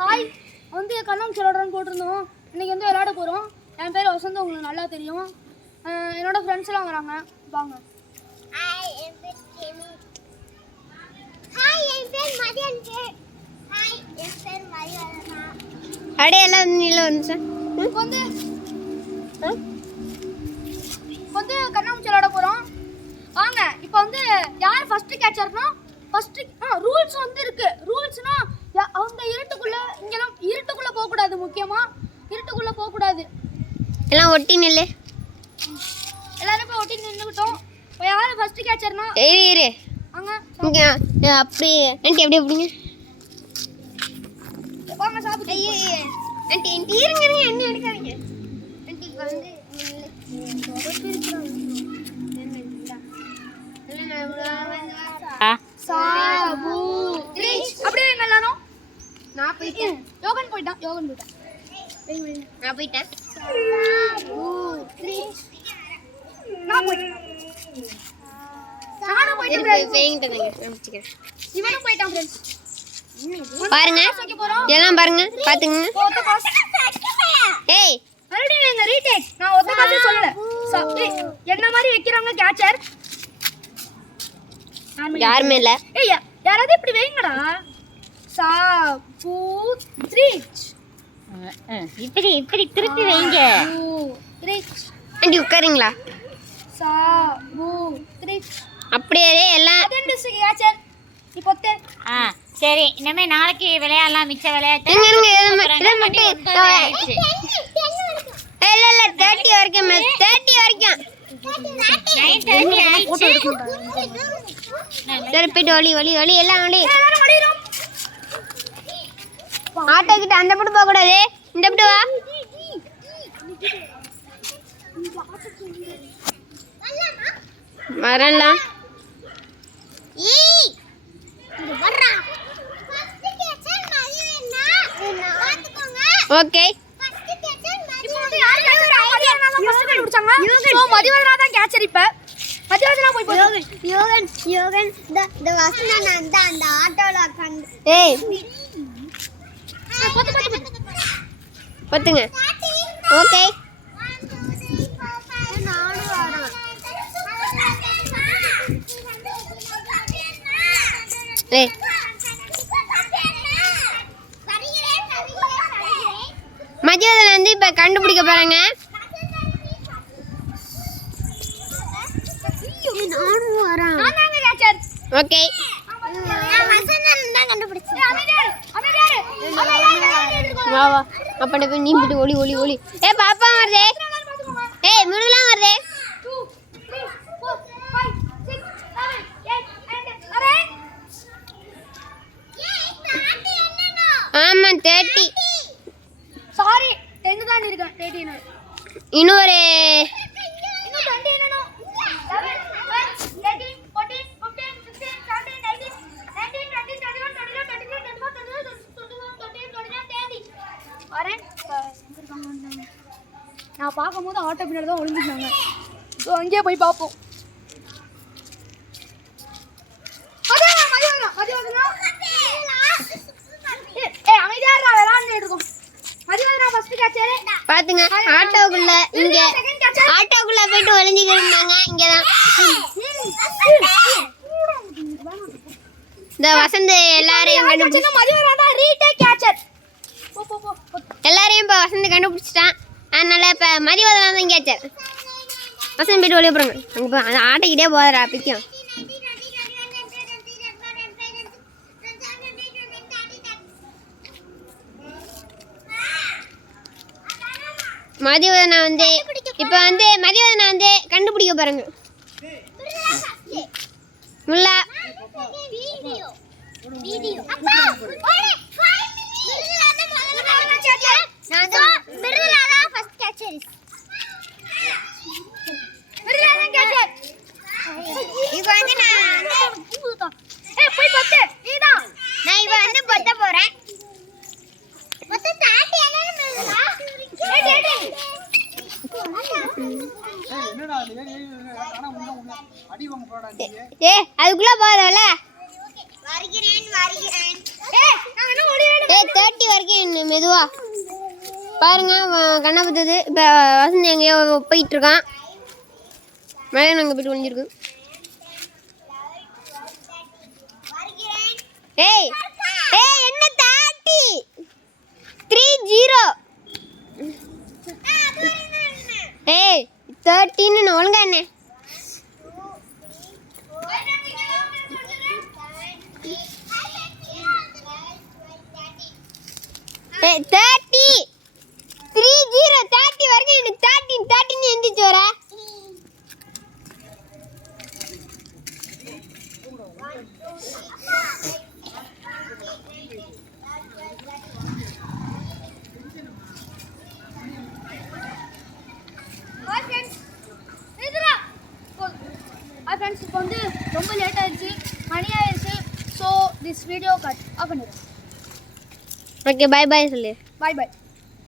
Hi வந்து கண்ணாமூச்சி விளையாடுறோன்னு போட்டிருந்தோம். இன்றைக்கி வந்து விளையாட போகிறோம். என் பேர் வசந்த், உங்களுக்கு நல்லா தெரியும். என்னோடய ஃப்ரெண்ட்ஸ்லாம் வராங்க, வாங்க. ஹாய், என் பேர் கேமி. ஹாய், என் பேர் மதியன். ஹாய், என் பேர் மரியாதனா. அடே எல்லாம் நீல வந்து வந்து கண்ணாமூச்சி விளையாட போகிறோம், வாங்க. இப்போ வந்து யார் ஃபஸ்ட்டு கேட்சர்னா ஃபஸ்ட்டு ரூல்ஸ் வந்து இருக்குது. ரூல்ஸ்னால் அவங்க இங்கெல்லாம் இருட்டுக்குள்ளே போகக்கூடாது. முக்கியமாக இருட்டுக்குள்ளே போகக்கூடாது. எல்லாம் ஒட்டி நில்லு. எல்லாரும் போய் ஒட்டி நின்றுக்கிட்டோம். இப்போ யார் ஃபஸ்ட்டு கேட்சர்னா இரு அங்கே அப்படி ஆண்டி அப்படியே அப்படிங்க வாங்க சாப்பிட்டு. ஆண்டி ஆண்டி இருங்க என்ன எடுக்காதீங்க ஆண்டி. இப்போ வந்து அப்படியே எல்லாரும். நான் போயிட்டேன். யோகன் போயிட்டான். நான் போயிட்டேன். நானும் போயிட்டேன். இவனும் போயிட்டான் ஃப்ரெண்ட்ஸ். பாருங்க எல்லாம் பாருங்க பாத்துங்க. ஏய் மறுபடியும் ரீடேக். நான் ஒத்த காசு சொல்லல. என்ன மாதிரி வைக்கிறாங்க கேட்சர் யாருமே இல்ல. ஏய் யாராவது இப்படி வைங்கடா. சா பூ த்ரீச் இப்படி திருப்பி வைங்க. த்ரீச் ஆண்டி உட்காருங்களா. சா பூ த்ரீச் அப்படியே எல்லாம் கேட்சர். இப்போ சரி, இனிமே நாளைக்கு விளையாடலாம். மிச்ச விளையாட்டு இல்ல 30 வரைக்கும் 30 வரைக்கும். சரி போயிட்டு ஒளி எல்லாம் ஒளி. ஆட்டோ கிட்ட அந்த பட்டு போக கூடாது, இந்த பட்டு வா. வரலாம். ஓகே மதிவதனா தான் கேட்சர். இப்ப மதிவதனா போய் யோகன் இந்த வசந்தா நான் தான் அந்த ஆட்டோல உட்கார்ந்து. ஏய் பத்துங்க. ஓகே நானும் வரேன். ஏய் மதியத்தில் வந்து இப்போ கண்டுபிடிக்க போகிறாங்க. நானும் வரேன். ஓகே வா அப்படி போய் நீ போட்டு ஒளி. ஏ பாப்பா வருதே. ஏய் முருகலாம் வருதே. ஆமா 30. சாரி 10 தான் இருக்கேன். 13 இன்னும் ஒரு 20 என்னணும். 11 12 13 14 15 16 17 18 19 20 21 22 23 24 25 26 27 28 29 30 வரேன். நான் பார்க்கும்போது ஆட்டோ பின்னாடி தான் ஒளிஞ்சிட்டாங்க. ஸோ அங்கேயே போய் பார்ப்போம். அமைதியாக விளாண்டுட்டு இருக்கோம். Mathivathana first catcher. பாத்துங்க ஆட்டோக்குள்ள இங்க ஆட்டோக்குள்ள போயிட்டு ஒளிஞ்சிக்கிறாங்க. இங்கதான் இந்த வசந்த் எல்லாரையும் கண்டுபிடிச்சு மதிவதனா தான் ரீடேக் கேட்சர். எல்லாரையும் இப்போ வசந்த் கண்டுபிடிச்சிட்டான். அதனால இப்போ மதிவதனா தான் கேட்சர். வசந்த் போயிட்டு ஒளிய போறாங்க. அங்கே போய் அந்த ஆட்டைக்கிட்டே போதா பிக்கும். மதிவதனா வந்து இப்போ வந்து மதிவதனா வந்து கண்டுபிடிக்க போறாங்க. முல்லா வீடியோ அப்பா ஓடு 5 மினிட்ஸ். நான் தான் Mridula first catcher. Mridula catcher. இப்போ வந்து நான் போய் பத்து நீதான். நான் இப்போ வந்து பொத்த போறேன். பொத்த தாட்டி என்னன்னு மிருதுலா. ஏ அதுக்குள்ள போதல. வருகிறேன். ஏ 30 வரைக்கும் வா பாருங்க கண்ணா பத்தது. இப்போ வசந்த் எங்கேயோ போயிட்டு இருக்கான். மழையன் அங்கே போயிட்டு ஒழிஞ்சிருக்கு. ஏய் ஏய் என்ன 30 30 ஏய் 13 நான் ஒழுங்கா என்ன ஏய் 30 30 வரைக்கும் எனக்கு 13 எந்திரிச்சு வர. ஹாய் ஃப்ரெண்ட்ஸ் இதுரா ஹாய் ஃப்ரெண்ட்ஸ் இப்போ வந்து ரொம்ப லேட் ஆயிடுச்சு, மணி ஆயிடுச்சு. So this video cut off பண்ணிடுறேன். ஓகே பை பை சொல்லு. பாய் பாய்.